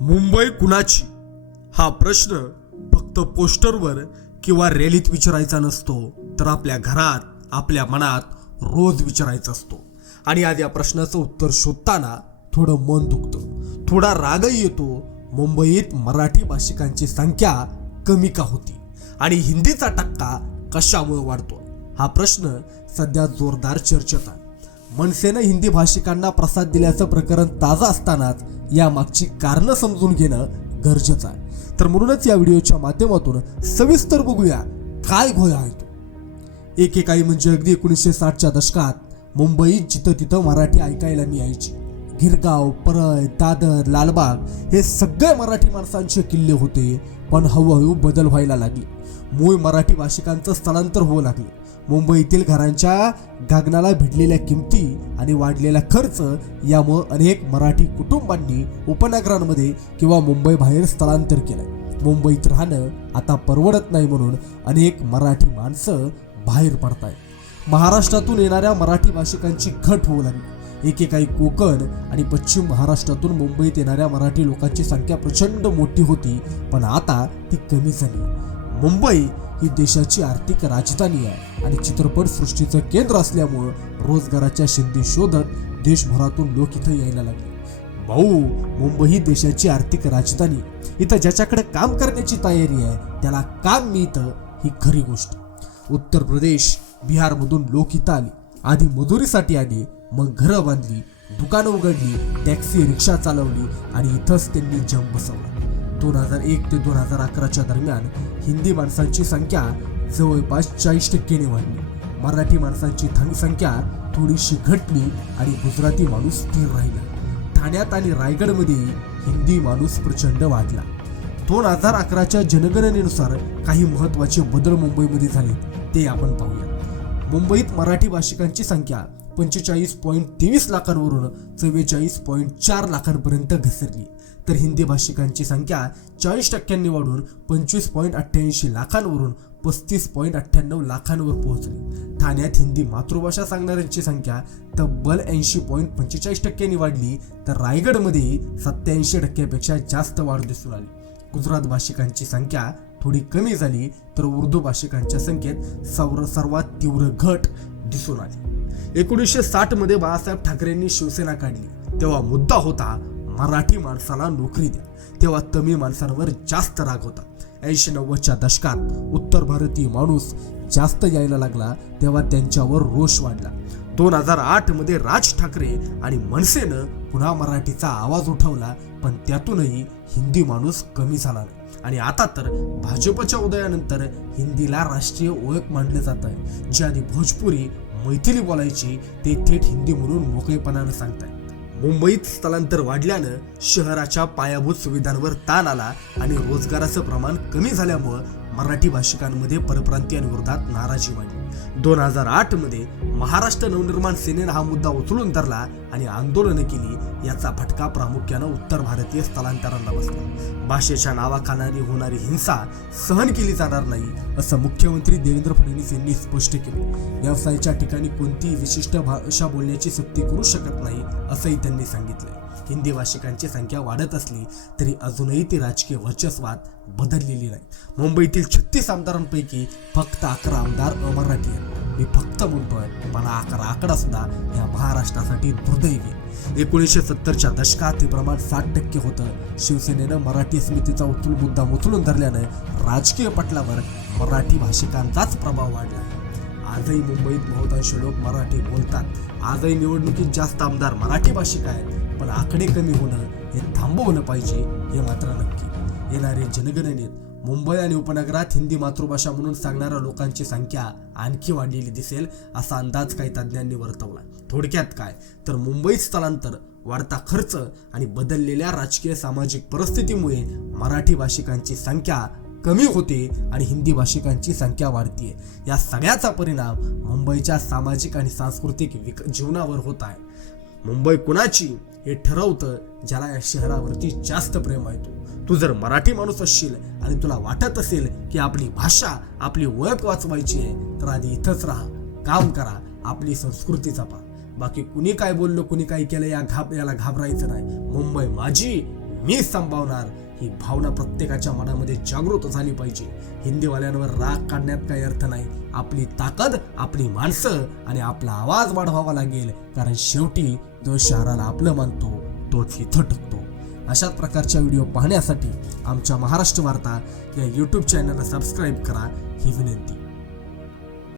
मुंबई कुणाची? हा प्रश्न फक्त पोस्टरवर किंवा रॅलीत विचारायचा नसतो तर आपल्या घरात आपल्या मनात रोज विचारायचा असतो. आणि आज या प्रश्नाचं उत्तर शोधताना थोडं मन दुखतं. थोडा रागही येतो. मुंबईत मराठी भाषिकांची संख्या कमी का होती? आणि हिंदीचा टक्का कशामुळे वाढतो हा प्रश्न सध्या जोरदार चर्चेत आहे. मनसेनं हिंदी भाषिकांना प्रसाद दिल्याचं प्रकरण ताजं असतानाच या मागची कारणं समजून घेणं गरजेचं आहे. तर म्हणूनच या व्हिडिओच्या माध्यमातून सविस्तर बघूया काय घोया आहे तो. एकेकाळी म्हणजे अगदी एकोणीसशे साठच्या दशकात मुंबईत जिथं तिथं मराठी ऐकायला मिळायची. गिरगाव परळ दादर लालबाग हे सगळे मराठी माणसांचे किल्ले होते पण हळूहळू बदल व्हायला लागले. मूळ मराठी भाषिकांचं स्थलांतर होऊ लागले. मुंबईतील घरांच्या गगनाला भिडलेल्या किमती आणि वाढलेला खर्च यामुळे अनेक मराठी कुटुंबांनी उपनगरांमध्ये किंवा मुंबई बाहेर स्थलांतर केलं मुंबईत राहणं आता परवडत नाही म्हणून अनेक मराठी माणसं बाहेर पडतायत. महाराष्ट्रातून येणाऱ्या मराठी भाषिकांची घट होऊ लागली. एकेकाळी कोकण आणि पश्चिम महाराष्ट्रातून मुंबईत येणाऱ्या मराठी लोकांची संख्या प्रचंड मोठी होती पण आता ती कमी झाली. मुंबई ही देशाची आर्थिक राजधानी आहे. आणि चित्रपट सृष्टीचं केंद्र असल्यामुळं रोजगाराच्या शिंदी शोधत देशभरातून लोक इथं यायला लागले. भाऊ मुंबई ही देशाची आर्थिक राजधानी. इथं ज्याच्याकडे काम करण्याची तयारी आहे त्याला काम मिळतं ही खरी गोष्ट. उत्तर प्रदेश बिहारमधून लोक इथं आली. आधी मजुरीसाठी आली मग घरं बांधली दुकानं उघडली टॅक्सी रिक्षा चालवली आणि इथंच त्यांनी जम बसवला. दोन हजार एक ते दोन हजार अकराच्या दरम्यान हिंदी माणसांची संख्या जवळपास चाळीस टक्क्याने वाढली मराठी माणसांची संख्या थोडीशी घटली आणि गुजराती माणूस स्थिर राहिला. ठाण्यात आणि रायगडमध्ये हिंदी माणूस प्रचंड वाढला. दोन हजार अकराच्या जनगणनेनुसार काही महत्त्वाचे बदल मुंबईमध्ये झाले ते आपण पाहूया. मुंबईत मराठी भाषिकांची संख्या पंचेचाळीस पॉईंट तेवीस लाखांवरून चव्वेचाळीस पॉईंट चार लाखांपर्यंत घसरली. तर हिंदी भाषिकांची संख्या चाळीस टक्क्यांनी वाढून पंचवीस पॉईंट अठ्ठ्याऐंशी लाखांवरून पस्तीस पॉईंट अठ्ठ्याण्णव लाखांवर पोहोचली. ठाण्यात हिंदी मातृभाषा सांगणाऱ्यांची संख्या तब्बल ऐंशी पॉईंट पंचेचाळीस टक्क्यांनी वाढली तर रायगडमध्ये सत्याऐंशी टक्क्यापेक्षा जास्त वाढ दिसून आली. गुजरात भाषिकांची संख्या थोडी कमी झाली तर उर्दू भाषिकांच्या संख्येत सर्व सर्वात तीव्र घट दिसून आली. एकोणीसशे साठमध्ये बाळासाहेब ठाकरेंनी शिवसेना काढली. तेव्हा मुद्दा होता मराठी माणसाला नोकरी द्या. तेव्हा तमिळ माणसांवर जास्त राग होता. ऐंशी नव्वदच्या दशकात उत्तर भारतीय माणूस जास्त यायला लागला तेव्हा त्यांच्यावर रोष वाढला. दोन हजार आठमध्ये राज ठाकरे आणि मनसेनं पुन्हा मराठीचा आवाज उठवला पण त्यातूनही हिंदी माणूस कमी झाला नाही. आणि आता तर भाजपच्या उदयानंतर हिंदीला राष्ट्रीय ओळख मानलं जात आहे. जे आधी भोजपुरी मैथिली बोलायची ते थेट हिंदी म्हणून मोकळेपणानं सांगताय मुंबईत स्थलांतर वाढल्यानं शहराच्या पायाभूत सुविधांवर ताण आला आणि रोजगाराचं प्रमाण कमी झाल्यामुळं मराठी भाषिकांमध्ये परप्रांतीयांविरोधात नाराजी वाढली. दोन हजार आठमध्ये महाराष्ट्र नवनिर्माण सेनेनं हा मुद्दा उचलून धरला आणि आंदोलनं केली याचा फटका प्रामुख्यानं उत्तर भारतीय स्थलांतरांना बसला. भाषेच्या नावाखानाने होणारी हिंसा सहन केली जाणार नाही असं मुख्यमंत्री देवेंद्र फडणवीस यांनी स्पष्ट केले. व्यवसायाच्या ठिकाणी कोणतीही विशिष्ट भाषा बोलण्याची सक्ती करू शकत नाही असंही त्यांनी सांगितलं. हिंदी भाषिकांची संख्या वाढत असली तरी अजूनही ती राजकीय वर्चस्वात बदललेली नाही. मुंबईतील छत्तीस आमदारांपैकी फक्त अकरा आमदार मराठी आहेत. मी फक्त म्हणतोय पण अकरा आकडा सुद्धा या महाराष्ट्रासाठी दुर्दैवी एकोणीसशे सत्तरच्या दशकात हे प्रमाण साठ टक्के होतं. शिवसेनेनं मराठी स्मितीचा उचल मुद्दा उचलून धरल्यानं राजकीय पटलावर मराठी भाषिकांचाच प्रभाव वाढला. आजही मुंबईत बहुतांश लोक मराठी बोलतात. आजही निवडणुकीत जास्त आमदार मराठी भाषिक आहेत. पण आकडे कमी होणं हे थांबवलं पाहिजे हे मात्र नक्की. येणारे जनगणनेत मुंबई आणि उपनगरात हिंदी मातृभाषा म्हणून सांगणाऱ्या लोकांची संख्या आणखी वाढलेली दिसेल असा अंदाज काही तज्ज्ञांनी वर्तवला. थोडक्यात काय? तर मुंबईत स्थलांतर वाढता खर्च आणि बदललेल्या राजकीय सामाजिक परिस्थितीमुळे मराठी भाषिकांची संख्या कमी होते आणि हिंदी भाषिकांची संख्या वाढते या सगळ्याचा परिणाम मुंबईच्या सामाजिक आणि सांस्कृतिक विक जीवनावर होत आहे. मुंबई कुणाची हे ठरवतं ज्याला या शहरावरती जास्त प्रेम येतो तू जर मराठी माणूस असशील आणि तुला वाटत असेल की आपली भाषा आपली ओळख वाचवायची आहे तर आधी इथंच राहा. काम करा. आपली संस्कृती जपा. बाकी कुणी काय बोललो कुणी काय केलं या घाब याला घाबरायचं नाही. मुंबई माझी मी संभावणार ही भावना प्रत्येकाच्या मनामध्ये जागृत झाली पाहिजे. हिंदीवाल्यांवर राग काढण्यात काही अर्थ नाही. आपली ताकद आपली माणसं आणि आपला आवाज वाढवावा लागेल. कारण शेवटी जो शहराला आपलं मानतो तोच इथं टिकतो. अशाच प्रकारच्या व्हिडिओ पाहण्यासाठी आमच्या महाराष्ट्र वार्ता या यूट्यूब चॅनलला सबस्क्राईब करा. ही विनंती.